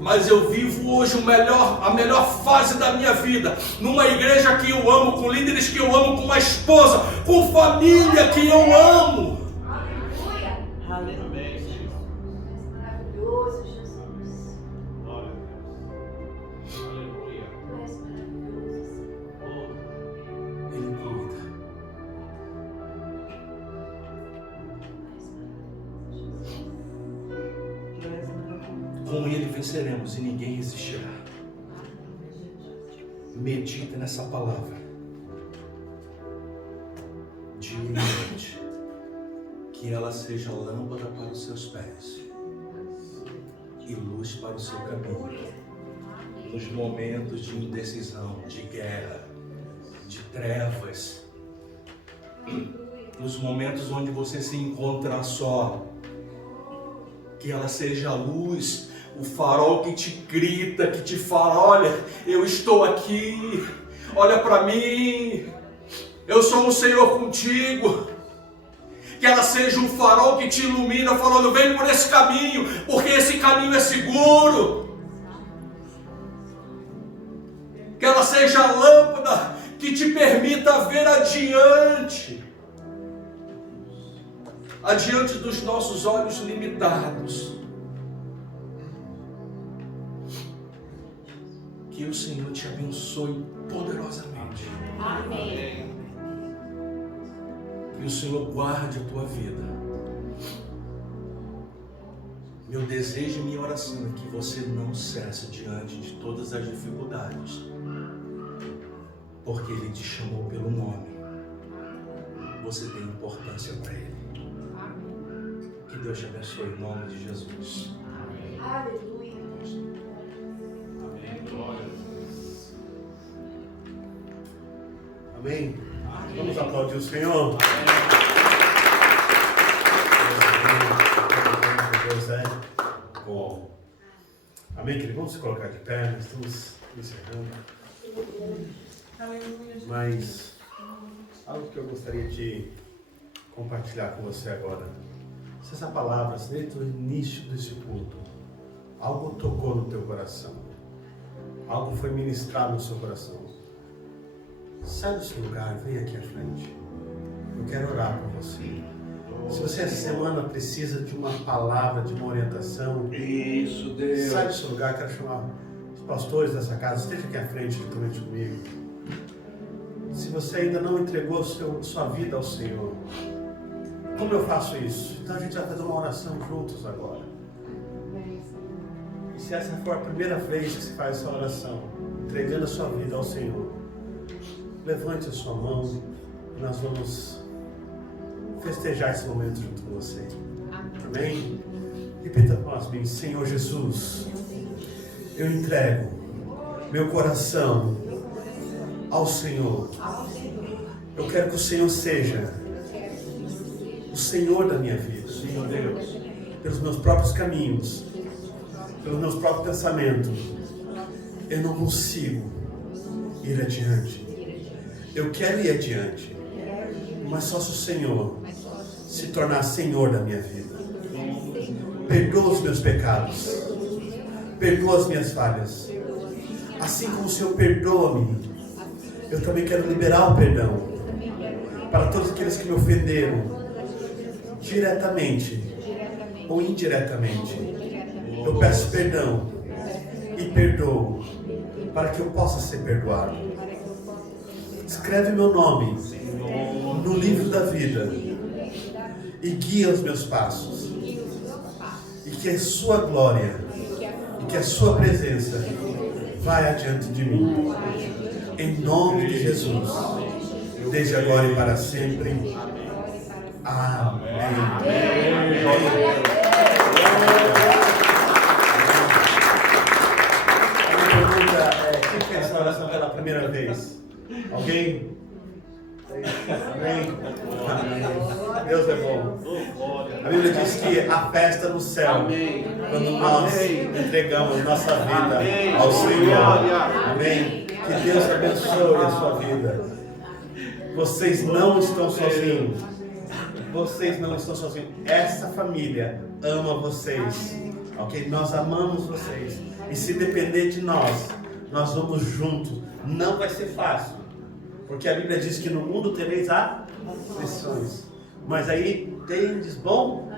Mas eu vivo hoje a melhor fase da minha vida, numa igreja que eu amo, com líderes que eu amo, com uma esposa, com família que eu amo. Aleluia. Aleluia. Maravilhoso, Jesus. Glória a Deus. Aleluia. Tu és maravilhoso. Ele cuida. Com ele venceremos e ninguém resistirá. Medita nessa palavra dia e noite, que ela seja lâmpada para os seus pés e luz para o seu caminho. Nos momentos de indecisão, de guerra, de trevas, nos momentos onde você se encontra só, que ela seja a luz, o farol que te grita, que te fala: olha, eu estou aqui, olha para mim, eu sou o Senhor contigo. Que ela seja um farol que te ilumina, falando: vem por esse caminho, porque esse caminho é seguro. Que ela seja a lâmpada que te permita ver adiante dos nossos olhos limitados. Que o Senhor te abençoe poderosamente. Amém. Que o Senhor guarde a tua vida. Meu desejo e minha oração é que você não cesse diante de todas as dificuldades, porque Ele te chamou pelo nome. Você tem importância para Ele. Que Deus te abençoe em nome de Jesus. Aleluia. Amém. Glória a Deus. Amém? Vamos aplaudir o Senhor. Deus é bom. Amém, querido? Vamos se colocar de pé, nós estamos encerrando. Mas algo que eu gostaria de compartilhar com você agora. Se essa palavra, desde o início desse culto, algo tocou no teu coração, algo foi ministrado no seu coração, sai do seu lugar, vem aqui à frente. Eu quero orar por você. Se você essa semana precisa de uma palavra, de uma orientação, Isso, Deus. sai do seu lugar. Quero chamar os pastores dessa casa, esteja aqui à frente juntamente comigo. Se você ainda não entregou sua vida ao Senhor, como eu faço isso? Então a gente vai fazer uma oração juntos agora. E se essa for a primeira vez que você faz essa oração, entregando a sua vida ao Senhor, levante a sua mão e nós vamos festejar esse momento junto com você. Amém? Repita após mim: Senhor Jesus, eu entrego meu coração ao Senhor. Eu quero que o Senhor seja o Senhor da minha vida. Senhor Deus, pelos meus próprios caminhos, pelos meus próprios pensamentos, eu não consigo ir adiante. Eu quero ir adiante, mas só se o Senhor se tornar Senhor da minha vida. Perdoa os meus pecados, perdoa as minhas falhas. Assim como o Senhor perdoa-me, eu também quero liberar o perdão para todos aqueles que me ofenderam, diretamente ou indiretamente. Eu peço perdão e perdoo para que eu possa ser perdoado. Escreve meu nome no livro da vida e guia os meus passos, e que a sua glória e que a sua presença vai adiante de mim, em nome de Jesus, desde agora e para sempre. Amém. Quem fez essa oração pela primeira vez? Alguém? Amém? Deus é bom. A Bíblia diz que a festa no céu, quando nós entregamos nossa vida ao Senhor. Amém? Que Deus abençoe a sua vida. Vocês não estão sozinhos. Vocês não estão sozinhos. Essa família ama vocês. Ok? Nós amamos vocês. E se depender de nós, nós vamos juntos. Não vai ser fácil. Porque a Bíblia diz que no mundo tereis aflições. Mas aí tendes bom.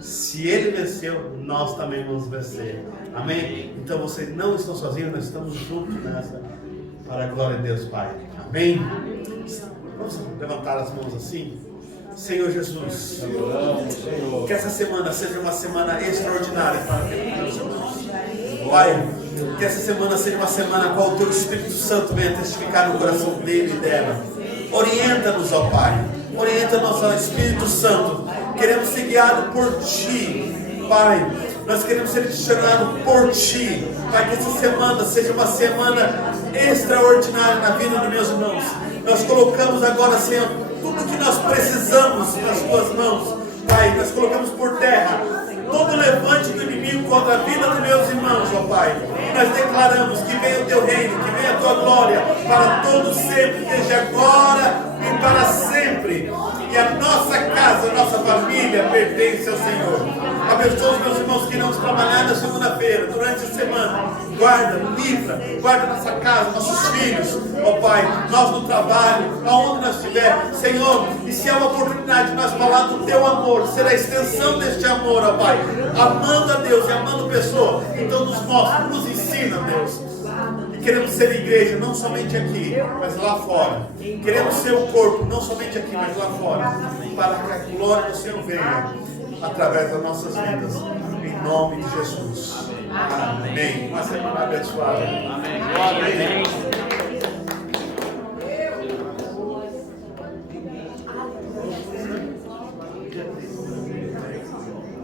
Se ele venceu, nós também vamos vencer. Amém? Então vocês não estão sozinhos, nós estamos juntos nessa. Para a glória de Deus, Pai. Amém? Vamos levantar as mãos assim? Senhor Jesus, que essa semana seja uma semana extraordinária para meus irmãos. Pai, que essa semana seja uma semana a qual o Teu Espírito Santo venha testificar no coração dele e dela. Orienta-nos, ó Pai. Orienta-nos, ó Espírito Santo. Queremos ser guiados por Ti, Pai. Nós queremos ser direcionados por Ti. Pai, que essa semana seja uma semana extraordinária na vida dos meus irmãos. Nós colocamos agora, Senhor, tudo que nós precisamos nas Tuas mãos. Pai, nós colocamos por terra todo levante do inimigo contra a vida dos meus irmãos, ó Pai. E nós declaramos que venha o Teu reino, que venha a Tua glória para todos sempre, desde agora e para sempre. E a nossa casa, a nossa família pertence ao Senhor. Abençoa os meus irmãos que irão trabalhar na segunda-feira, durante a semana. Guarda, livra, guarda nossa casa, nossos filhos, ó Pai, nós no trabalho, aonde nós estivermos, Senhor. E se há uma oportunidade de nós falar do Teu amor, será a extensão deste amor, ó Pai, amando a Deus e amando pessoa. Então nos mostra, nos ensina, Deus. E queremos ser igreja, não somente aqui, mas lá fora. Queremos ser o corpo, não somente aqui, mas lá fora. Para que a glória do Senhor venha através das nossas vidas. Em nome de Jesus. Amém. Uma semana abençoada. Amém. Glória a Deus.